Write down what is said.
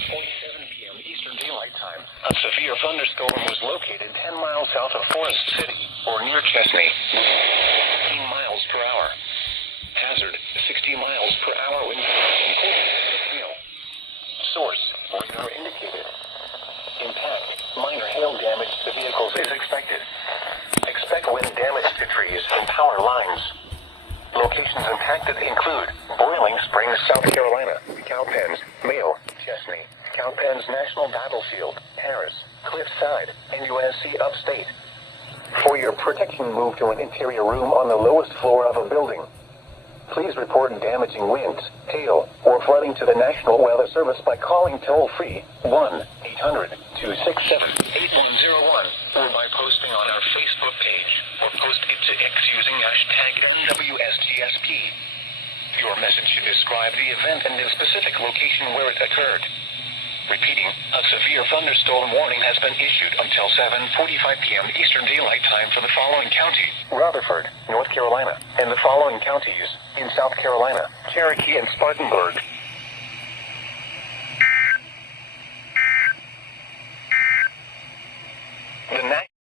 7:47 p.m. Eastern Daylight Time, a severe thunderstorm was located 10 miles south of Forest City, or near Chesney, 15 miles per hour. Hazard, 60 miles per hour wind. Source, radar indicated. Impact, minor hail damage to vehicles is expected. Expect wind damage to trees and power lines. Locations impacted include Boiling Springs, South Carolina, Cowpens, Mayo, Chesney, Cowpens National Battlefield, Harris, Cliffside, and USC Upstate. For your protection, move to an interior room on the lowest floor of a building. Please report damaging winds, hail, or flooding to the National Weather Service by calling toll-free 1-800-267-8101 or by posting on our Facebook page or post it to X using hashtag NWSGSP. Your message should describe the event and the specific location where it occurred. Repeating, a severe thunderstorm warning has been issued until 7:45 p.m. Eastern Daylight Time for the following counties: Rutherford, North Carolina, and the following counties in South Carolina: Cherokee and Spartanburg.